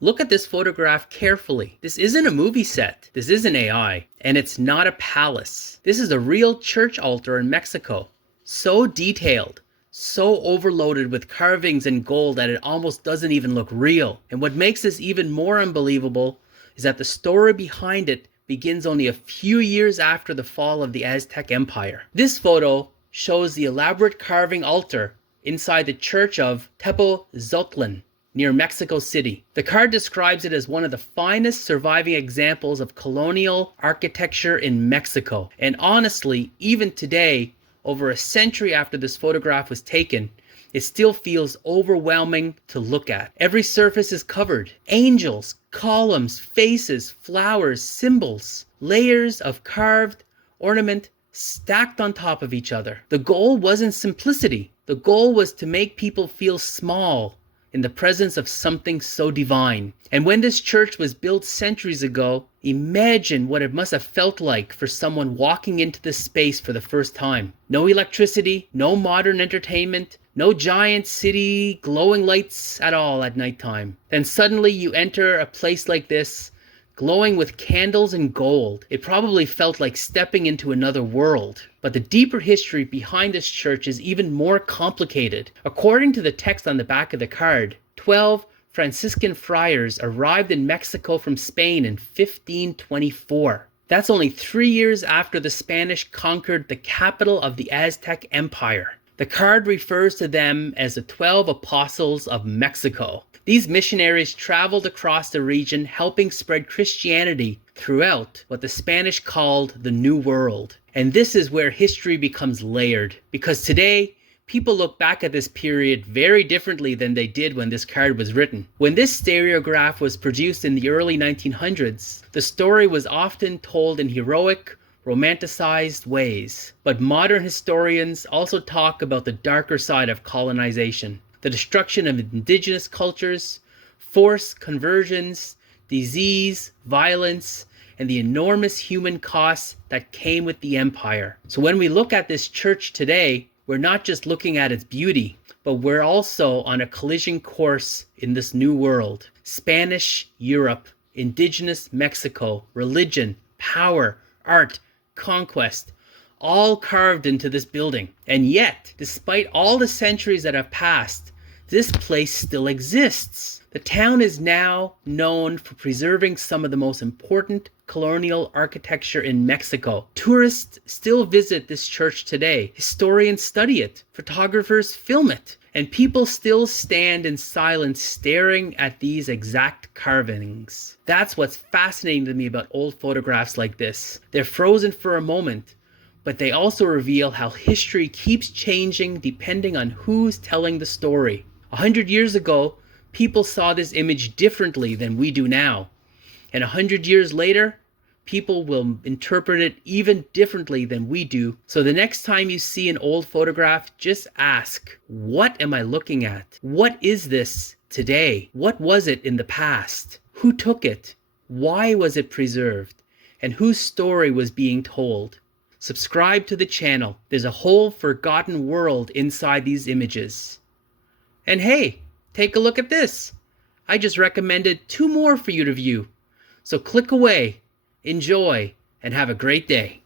Look at this photograph carefully. This isn't a movie set. This isn't AI. And it's not a palace. This is a real church altar in Mexico. So detailed, so overloaded with carvings and gold that it almost doesn't even look real. And what makes this even more unbelievable is that the story behind it begins only a few years after the fall of the Aztec Empire. This photo shows the elaborate carving altar inside the Church of Tepotzotlán near Mexico City. The card describes it as one of the finest surviving examples of colonial architecture in Mexico. And honestly, even today, over a century after this photograph was taken, it still feels overwhelming to look at. Every surface is covered. Angels, columns, faces, flowers, symbols, layers of carved ornament stacked on top of each other. The goal wasn't simplicity. The goal was to make people feel small in the presence of something so divine. And when this church was built centuries ago, imagine what it must have felt like for someone walking into this space for the first time. No electricity, no modern entertainment, no giant city glowing lights at all at nighttime. Then suddenly you enter a place like this, glowing with candles and gold. It probably felt like stepping into another world. But the deeper history behind this church is even more complicated. According to the text on the back of the card, 12 Franciscan friars arrived in Mexico from Spain in 1524. That's only 3 years after the Spanish conquered the capital of the Aztec Empire. The card refers to them as the 12 Apostles of Mexico. These missionaries traveled across the region helping spread Christianity throughout what the Spanish called the New World. And this is where history becomes layered, because today people look back at this period very differently than they did when this card was written. When this stereograph was produced in the early 1900s, the story was often told in heroic, romanticized ways. But modern historians also talk about the darker side of colonization. The destruction of indigenous cultures, forced conversions, disease, violence, and the enormous human costs that came with the empire. So when we look at this church today, we're not just looking at its beauty, but we're also on a collision course in this new world. Spanish Europe, indigenous Mexico, religion, power, art, conquest, all carved into this building. And yet, despite all the centuries that have passed, this place still exists. The town is now known for preserving some of the most important colonial architecture in Mexico. Tourists still visit this church today. Historians study it. Photographers film it. And people still stand in silence staring at these exact carvings. That's what's fascinating to me about old photographs like this. They're frozen for a moment, but they also reveal how history keeps changing depending on who's telling the story. 100 years ago, people saw this image differently than we do now. And 100 years later, people will interpret it even differently than we do. So the next time you see an old photograph, just ask, what am I looking at? What is this today? What was it in the past? Who took it? Why was it preserved? And whose story was being told? Subscribe to the channel. There's a whole forgotten world inside these images. And hey, take a look at this. I just recommended 2 more for you to view. So click away, enjoy, and have a great day.